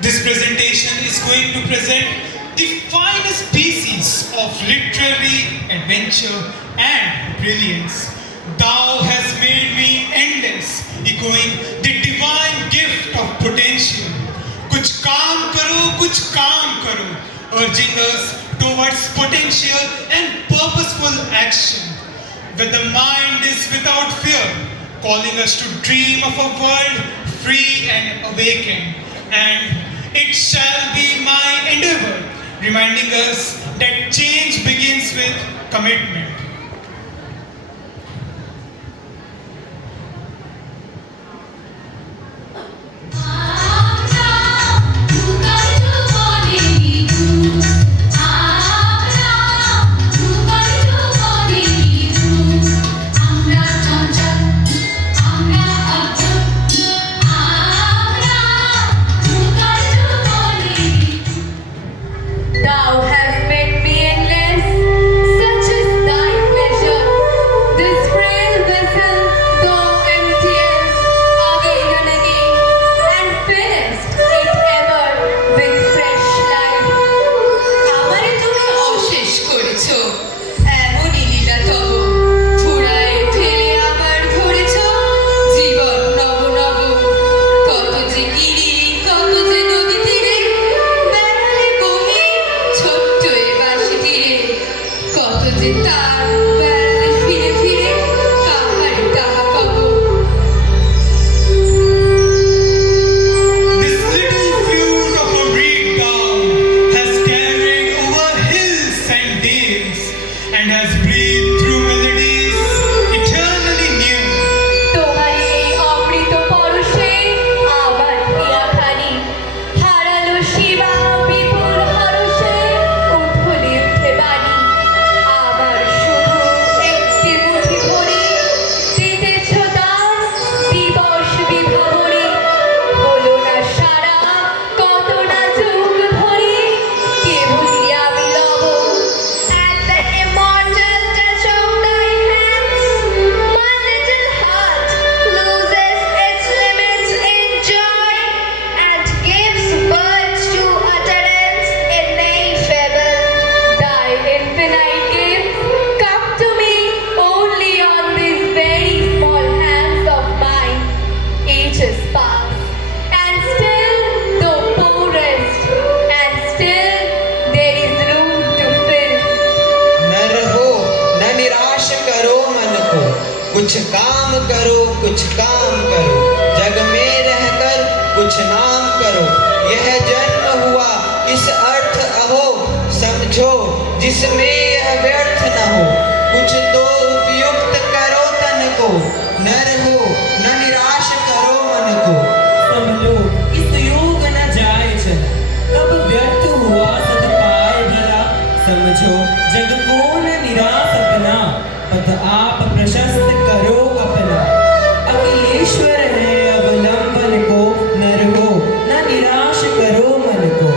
This presentation is going to present the finest pieces of literary adventure and brilliance. Thou hast made me endless, echoing the divine gift of potential. कुछ काम करो, urging us towards potential and purposeful action. Where the mind is without fear, calling us to dream of a world free and awakened. And it shall be my endeavor, reminding us that change begins with commitment. Thou hast made me endless, such is thy pleasure. This frail vessel, thou emptiest again and again, and fillest it ever with fresh life. আমারে তুমি অশেষ করেছো, এমনই লীলা তব। ফুরায় ফেলে আবার ধরেছ জীবন নব নব। কত যে গিরি, কত যে নদী তীরে, বেড়ালে বহে ছোট্ট এ বাঁশি তীরে। কত যে তার বেড়ালে ফিরে ফিরে, কাহারে তাহা খবর। This little flute of a breakdown has carried over hills and dales and has breathed through melodies eternally new. তোমারই এই অমৃত পরশে আবার হিয়াখানি হারালো শিবা বিপুল হরষে উঠলে উঠে বাণী। আবার শুধু একটি মুঠি ভরে দিতেছ দান দিবস বিভাবরে। হলো না সারা কত না যুগ ধরে, কে ভুলিয়া বিলব। At the immortal touch of thy hands, my little heart loses its limits in joy and gives birth to utterance ineffable. Thy infinite gifts come to me only on these very small hands of mine. Ages pass, and still, though poorest, and still there is room to fill. न रहो न निराश करो मन को, कुछ काम करो जग में रहकर कुछ नाम करो। यह जन्म हुआ किस अर्थ अहो, समझो जिसमें यह व्यर्थ न हो। कुछ तो उपयुक्त करो तन को, न रहो न निराश करो मन को। समझो इस योग न जाए चला, कब व्यर्थ हुआ सद पाए भला। समझो जग को न निराश अपना, पथ आप प्रशस्त करो अपना। अखिलेश्वर है अवलंबन को, न रहो न निराश करो मन को।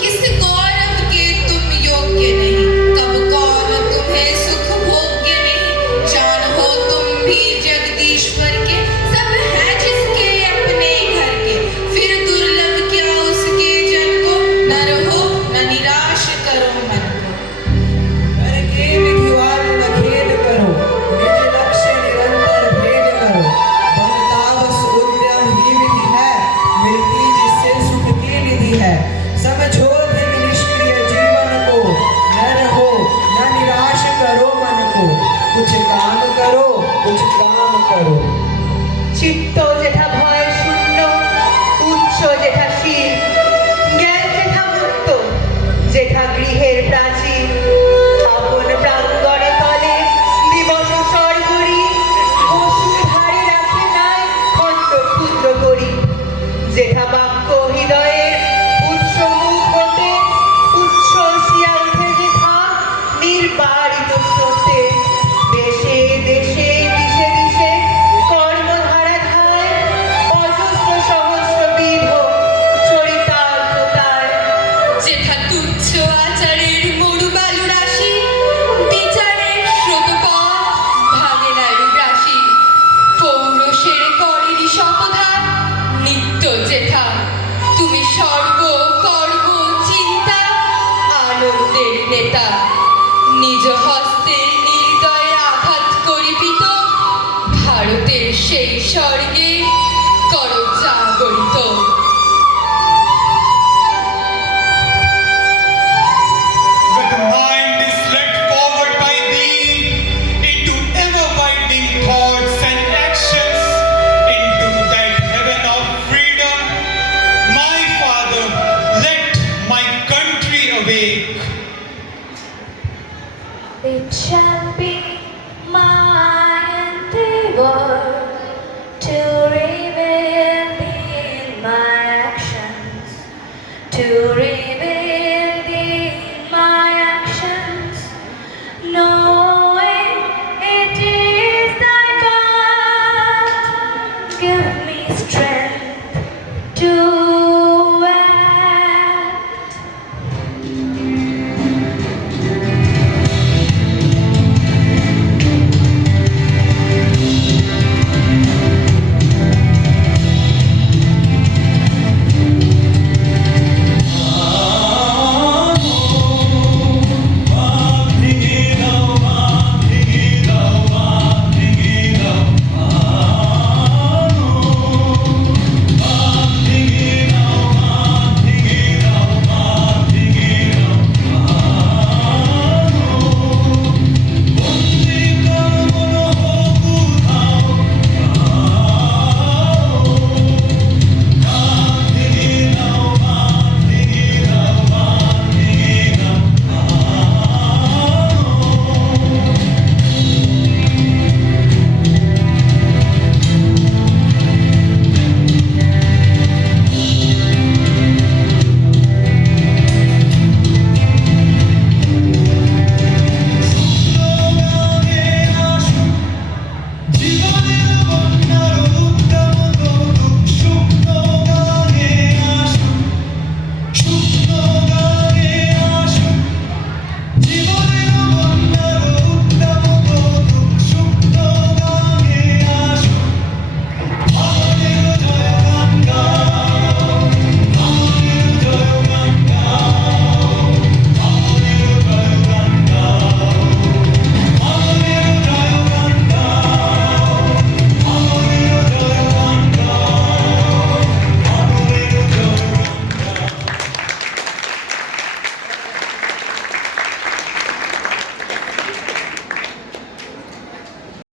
किस गौरव के तुम योग्य नहीं, कब कौन तुम्हें सुख भोग्य नहीं। जान हो तुम भी जगदीश्वर के, सब है जिसके अपने घर के। फिर दुर्लभ क्या उसके जन को, न रहो न निराश करो मन को। करके विधिवान न खेद करो, निज लक्ष्य निरंतर भेद करो। बनता बस उद्यम ही विधि है, मिलती जिससे सुख की निधि है। समझो धिक निष्क्रिय जीवन को, न रहो न निराश करो मन को। कुछ काम करो চিত্ত যেথা ভয় শূন্য, উচ্চ যেথা শীল, জ্ঞান যেথা মুক্ত, যেথা গৃহের প্রাচীর।